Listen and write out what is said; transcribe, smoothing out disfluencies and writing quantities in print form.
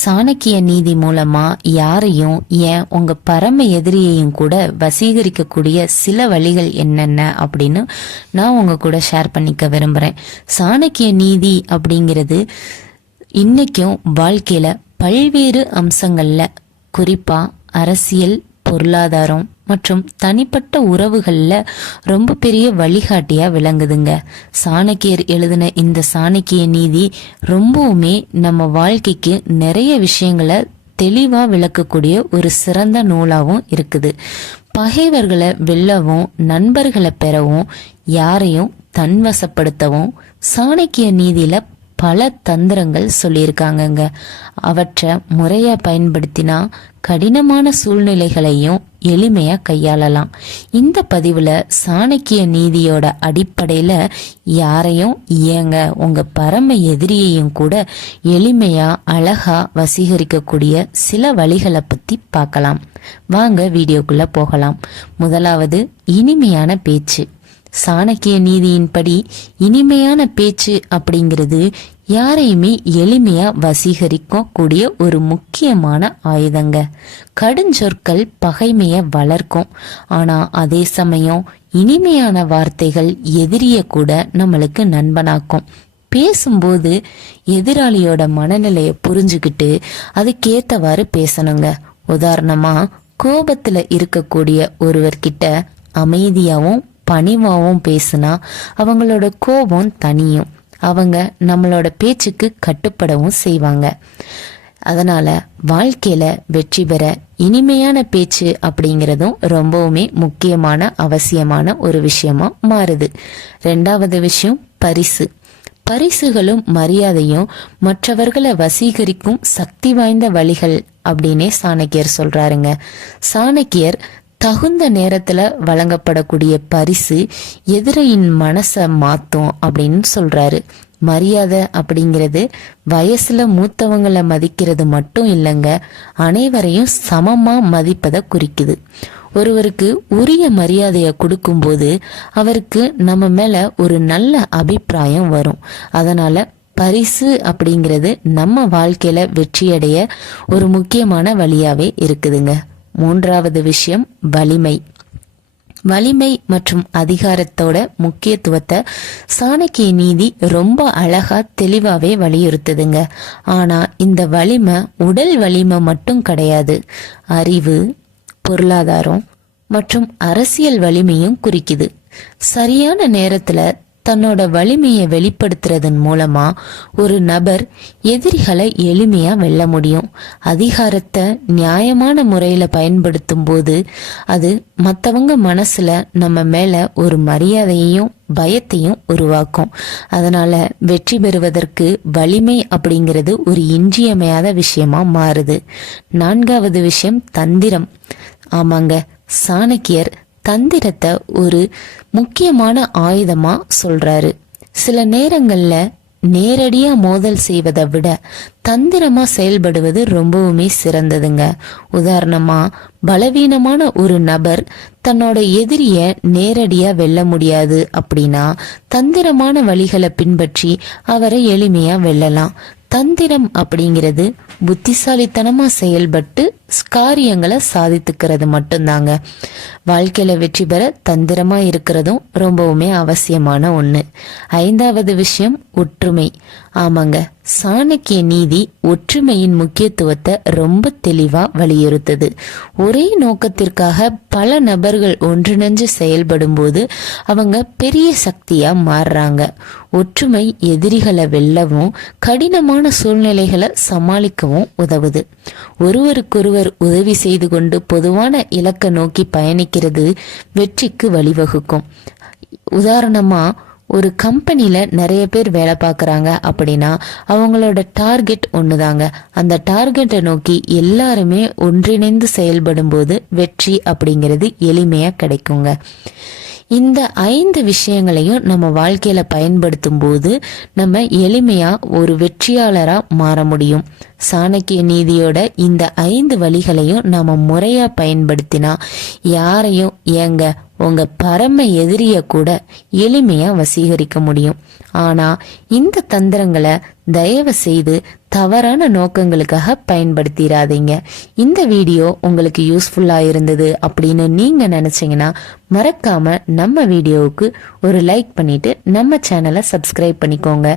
சாணக்கிய நீதி மூலமா யாரையும் ஏன் உங்க பரம எதிரியையும் கூட வசீகரிக்கக்கூடிய சில வழிகள் என்னென்ன அப்படின்னு நான் உங்க கூட ஷேர் பண்ணிக்க விரும்புறேன். சாணக்கிய நீதி அப்படிங்கிறது இன்னைக்கும் வாழ்க்கையில பல்வேறு அம்சங்கள்ல, குறிப்பா அரசியல், பொருளாதாரம் மற்றும் தனிப்பட்ட உறவுகள்ல ரொம்ப பெரிய வழிகாட்டியா விளங்குதுங்க. சாணக்கியர் எழுதின இந்த சாணக்கிய நீதி ரொம்பவுமே நம்ம வாழ்க்கைக்கு நிறைய விஷயங்களை தெளிவா விளக்கக்கூடிய ஒரு சிறந்த நூலாவும் இருக்குது. பகைவர்களை வெல்லவும், நண்பர்களை பெறவும், யாரையும் தன்வசப்படுத்தவும் சாணக்கிய நீதியில பல தந்திரங்கள் சொல்லியிருக்காங்கங்க. அவற்றை முறையா பயன்படுத்தினா கடினமான சூழ்நிலைகளையும் எளிமையா கையாளலாம். இந்த பதிவுல சாணக்கிய நீதியோட அடிப்படையில யாரையும் ஏங்க உங்க பரம எதிரியையும் கூட எளிமையா அழகா வசீகரிக்கக்கூடிய சில வழிகளை பத்தி பார்க்கலாம். வாங்க வீடியோக்குள்ள போகலாம். முதலாவது, இனிமையான பேச்சு. சாணக்கிய நீதியின்படி இனிமையான பேச்சு அப்படிங்கிறது யாரையுமே எளிமையா வசீகரிக்க கூடிய ஒரு முக்கியமான ஆயுதங்க. கடுஞ்சொற்கள் பகைமைய வளர்க்கும், ஆனா அதே சமயம் இனிமையான வார்த்தைகள் எதிரிய கூட நம்மளுக்கு நண்பனாக்கும். பேசும்போது எதிராளியோட மனநிலையை புரிஞ்சுக்கிட்டு அதுக்கேத்தவாறு பேசணுங்க. உதாரணமா, கோபத்துல இருக்கக்கூடிய ஒருவர்கிட்ட அமைதியாவும் பணிவாவும் பேசுனா அவங்களோட கோபம் தனியும், அவங்க நம்மளோட பேச்சுக்கு கட்டுப்படவும் செய்வாங்க. அதனால வாழ்க்கையில வெற்றி பெற இனிமையான பேச்சு அப்படிங்கிறதும் ரொம்பவுமே முக்கியமான அவசியமான ஒரு விஷயமா மாறுது. ரெண்டாவது விஷயம், பரிசு. பரிசுகளும் மரியாதையும் மற்றவர்களை வசீகரிக்கும் சக்தி வாய்ந்த வழிகள் அப்படின்னே சாணக்கியர் சொல்றாருங்க. சாணக்கியர் தகுந்த நேரத்துல வழங்கப்படக்கூடிய பரிசு எதிரியின் மனசை மாத்தும் அப்படின்னு சொல்றாரு. மரியாதை அப்படிங்கிறது வயசுல மூத்தவங்களை மதிக்கிறது மட்டும் இல்லைங்க, அனைவரையும் சமமா மதிப்பதை குறிக்குது. ஒருவருக்கு உரிய மரியாதையை கொடுக்கும்போது அவருக்கு நம்ம மேல ஒரு நல்ல அபிப்பிராயம் வரும். அதனால பரிசு அப்படிங்கிறது நம்ம வாழ்க்கையில வெற்றியடைய ஒரு முக்கியமான வழியாவே இருக்குதுங்க. மூன்றாவது விஷயம், வலிமை. வலிமை மற்றும் அதிகாரத்தோட முக்கியத்துவத்தை சாணக்கிய நீதி ரொம்ப அழகா தெளிவாவே வலியுறுத்துதுங்க. ஆனா இந்த வலிமை உடல் வலிமை மட்டும் கிடையாது, அறிவு, பொருளாதாரம் மற்றும் அரசியல் வலிமையும் குறிக்குது. சரியான நேரத்துல தன்னோட வலிமையை வெளிப்படுத்துறதன் மூலமா ஒரு நபர் எதிரிகளை எளிமையா வெல்ல முடியும். அதிகாரத்தை நியாயமான முறையில பயன்படுத்தும் போது அது மற்றவங்க மனசுல நம்ம மேல ஒரு மரியாதையையும் பயத்தையும் உருவாக்கும். அதனால வெற்றி பெறுவதற்கு வலிமை அப்படிங்கிறது ஒரு இன்றியமையாத விஷயமா மாறுது. நான்காவது விஷயம், தந்திரம். ஆமாங்க, சாணக்கியர் தந்திரத்தை ஒரு முக்கியமான ஆயுதமா சொல்றாரு. சில நேரங்கள்ல நேரடியா மோதல் செய்வதை விட தந்திரமா செயல்படுவது ரொம்பவுமே சிறந்ததுங்க. உதாரணமா, பலவீனமான ஒரு நபர் தன்னோட எதிரிய நேரடியா வெல்ல முடியாது அப்படின்னா தந்திரமான வழிகளை பின்பற்றி அவரை எளிமையா வெல்லலாம். தந்திரம் அப்படிங்கிறது புத்திசாலித்தனமா செயல்பட்டு காரியங்களை சாதித்துக்கிறது மட்டும்தாங்க. வாழ்க்கையில வெற்றி பெற தந்திரமா இருக்கிறதும் ரொம்பவுமே அவசியமான ஒண்ணு. ஐந்தாவது விஷயம், ஒற்றுமை. ஆமாங்க, சாணக்கிய நீதி ஒற்றுமையின் முக்கியத்துவத்தை ரொம்ப தெளிவா வலியுறுத்துது. ஒரே நோக்கத்திற்காக பல நபர்கள் ஒன்றிணைஞ்சு செயல்படும் போது அவங்க பெரிய சக்தியா மாறுறாங்க. ஒற்றுமை எதிரிகளை வெல்லவும் கடினமான சூழ்நிலைகளை சமாளிக்கவும் உதவுது. ஒருவருக்கொருவர் உதவி செய்து கொண்டு பொதுவான இலக்கை நோக்கி பயணிக்கிறது வெற்றிக்கு வழிவகுக்கும். உதாரணமா, ஒரு கம்பெனில நிறைய பேர் வேலை பார்க்குறாங்க அப்படின்னா அவங்களோட டார்கெட் ஒண்ணுதாங்க. அந்த டார்கெட்டை நோக்கி எல்லாருமே ஒன்றிணைந்து செயல்படும் போது வெற்றி அப்படிங்கிறது எளிமையா கிடைக்குங்க. இந்த 5 விஷயங்களையும் நம்ம வாழ்க்கையில பயன்படுத்தும் போது நம்ம எளிமையா ஒரு வெற்றியாளரா மாற முடியும். சாணக்கிய நீதியோட இந்த 5 வழிகளையும் நாம முறையா பயன்படுத்தினா யாரையும் ஏங்க உங்க பரம எதிரிய கூட எளிமையா வசீகரிக்க முடியும். ஆனா இந்த தந்திரங்களை தயவு செய்து தவறான நோக்கங்களுக்காக பயன்படுத்திடாதீங்க. இந்த வீடியோ உங்களுக்கு யூஸ்ஃபுல்லா இருந்தது அப்படின்னு நீங்க நினைச்சீங்கன்னா மறக்காம நம்ம வீடியோவுக்கு ஒரு லைக் பண்ணிட்டு நம்ம சேனலை சப்ஸ்கிரைப் பண்ணிக்கோங்க.